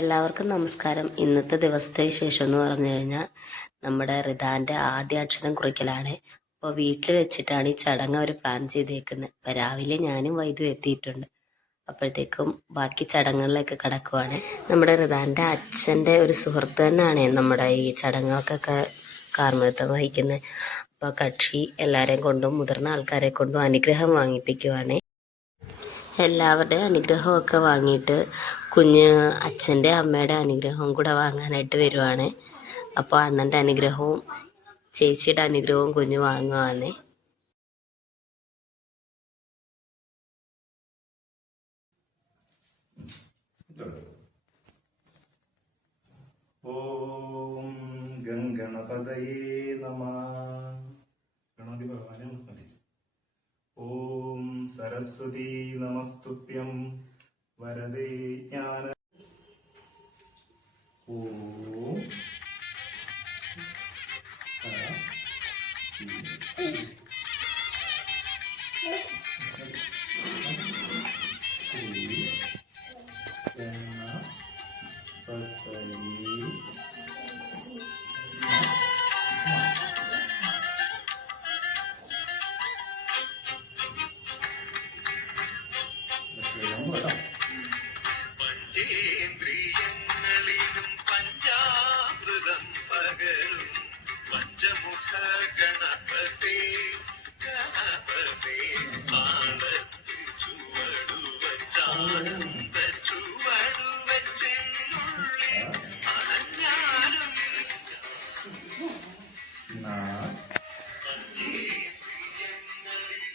എല്ലാവർക്കും നമസ്കാരം. ഇന്നത്തെ ദിവസത്തെ വിശേഷം എന്ന് പറഞ്ഞു കഴിഞ്ഞാൽ നമ്മുടെ റിദാന്റെ ആദ്യ അക്ഷരം കുറിക്കലാണ്. അപ്പോൾ വീട്ടിൽ വെച്ചിട്ടാണ് ഈ ചടങ്ങ് അവർ പ്ലാൻ ചെയ്തേക്കുന്നത്. അപ്പോൾ രാവിലെ ഞാനും വൈദ്യു എത്തിയിട്ടുണ്ട്. അപ്പോഴത്തേക്കും ബാക്കി ചടങ്ങുകളിലേക്ക് കടക്കുവാണ്. നമ്മുടെ റിദാന്റെ അച്ഛന്റെ ഒരു സുഹൃത്ത് തന്നെയാണ് നമ്മുടെ ഈ ചടങ്ങുകൾക്കൊക്കെ കാർമ്മികത്വം വഹിക്കുന്നത്. അപ്പോൾ കക്ഷി എല്ലാവരെയും കൊണ്ടും മുതിർന്ന ആൾക്കാരെ കൊണ്ടും അനുഗ്രഹം വാങ്ങിപ്പിക്കുവാണ്. എല്ലാവരുടെയും അനുഗ്രഹമൊക്കെ വാങ്ങിയിട്ട് കുഞ്ഞ് അച്ഛൻ്റെ അമ്മയുടെ അനുഗ്രഹവും കൂടെ വാങ്ങാനായിട്ട് വരുവാണ്. അപ്പോൾ അണ്ണൻ്റെ അനുഗ്രഹവും ചേച്ചിയുടെ അനുഗ്രഹവും കുഞ്ഞ് വാങ്ങുവാണ്. ഓം ഗംഗണപതയേ നമഃ. ഗണപതി ഭഗവാനെ സ്മരിച്ചു. ഓം സരസ്വതീ നമസ്തുഭ്യം വരദേ ജ്ഞാന. ഓം പഞ്ചേന്ദ്രിയങ്ങളിലും പഞ്ചാമൃതം പകരും പഞ്ചമുഖ ഗണപതേ ഗണപതേ പാടത്തിൽ ചുവടുവച്ചാനന്ദ ചുവടുവച്ചെന്നുള്ളിൽ അണഞ്ഞാലും പഞ്ചേന്ദ്രിയങ്ങളിലും പഞ്ചാമൃതം പകരും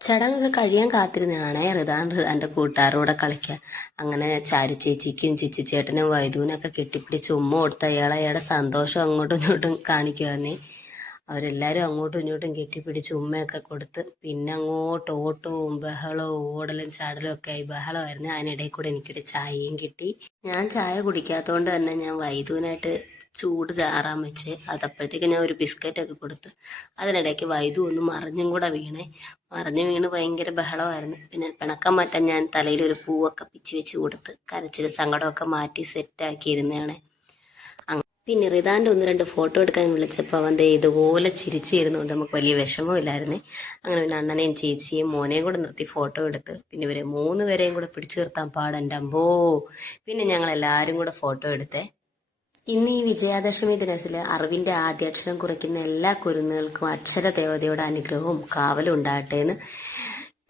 ചടങ്ങൊക്കെ കഴിയാൻ കാത്തിരുന്നതാണ് റിദാന്റെ കൂട്ടുകാരോടെ കളിക്കാൻ. അങ്ങനെ ചാരു ചേച്ചിക്കും ചിച്ചു ചേട്ടനും വൈദ്യുവിനൊക്കെ കെട്ടിപ്പിടിച്ച് ഉമ്മ കൊടുത്ത് അയാളുടെ സന്തോഷം അങ്ങോട്ടും ഇങ്ങോട്ടും കാണിക്കുവാന്നേ. അവരെല്ലാവരും അങ്ങോട്ടും ഇങ്ങോട്ടും കെട്ടിപ്പിടിച്ച് ഉമ്മയൊക്കെ കൊടുത്ത് പിന്നെ അങ്ങോട്ട് ഓട്ടവും ബഹളവും ഓടലും ചാടലും ഒക്കെ ആയി ബഹളമായിരുന്നു. അതിനിടയിൽ കൂടെ എനിക്കൊരു ചായയും കിട്ടി. ഞാൻ ചായ കുടിക്കാത്തതുകൊണ്ട് തന്നെ ഞാൻ വൈദ്യുവിനായിട്ട് ചൂട് ചാറാൻ വെച്ച് അതപ്പോഴത്തേക്ക് ഞാൻ ഒരു ബിസ്ക്കറ്റ് ഒക്കെ കൊടുത്ത്. അതിനിടയ്ക്ക് വൈദ്യു ഒന്ന് മറിഞ്ഞും കൂടെ മറിഞ്ഞു വീണ് ഭയങ്കര ബഹളമായിരുന്നു. പിന്നെ പിണക്കം മാറ്റാൻ ഞാൻ തലയിൽ ഒരു പൂവൊക്കെ പിച്ച് വെച്ച് കൊടുത്ത് കരച്ചിൽ സങ്കടമൊക്കെ മാറ്റി സെറ്റാക്കിയിരുന്നതാണ്. പിന്നെ റിദാന്റെ 1-2 ഫോട്ടോ എടുക്കാൻ വിളിച്ചപ്പോൾ അവൻ ഇതുപോലെ ചിരിച്ചിരുന്നുകൊണ്ട് നമുക്ക് വലിയ വിഷമമില്ലായിരുന്നേ. അങ്ങനെ പിന്നെ അണ്ണനെയും ചേച്ചിയും മോനെയും കൂടെ നിർത്തി ഫോട്ടോ എടുത്ത് പിന്നെ ഇവരെ 3 പേരെയും കൂടെ പിടിച്ചു നിർത്താൻ പാടൻ്റെ അമ്പോ. പിന്നെ ഞങ്ങൾ എല്ലാവരും കൂടെ ഫോട്ടോ എടുത്തേ. ഇന്ന് ഈ വിജയാദശമി ദിനത്തിൽ അറിവിന്റെ ആദ്യാക്ഷരം കുറിക്കുന്ന എല്ലാ കുരുന്നുകൾക്കും അക്ഷര ദേവതയുടെ അനുഗ്രഹവും കാവലും ഉണ്ടാകട്ടെ എന്ന്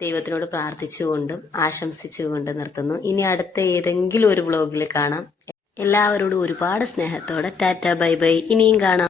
ദൈവത്തിനോട് പ്രാർത്ഥിച്ചുകൊണ്ടും ആശംസിച്ചുകൊണ്ടും നിർത്തുന്നു. ഇനി അടുത്ത ഏതെങ്കിലും ഒരു വ്ലോഗിൽ കാണാം. എല്ലാവരോടും ഒരുപാട് സ്നേഹത്തോടെ ടാറ്റ ബൈ ബൈ. ഇനിയും കാണാം.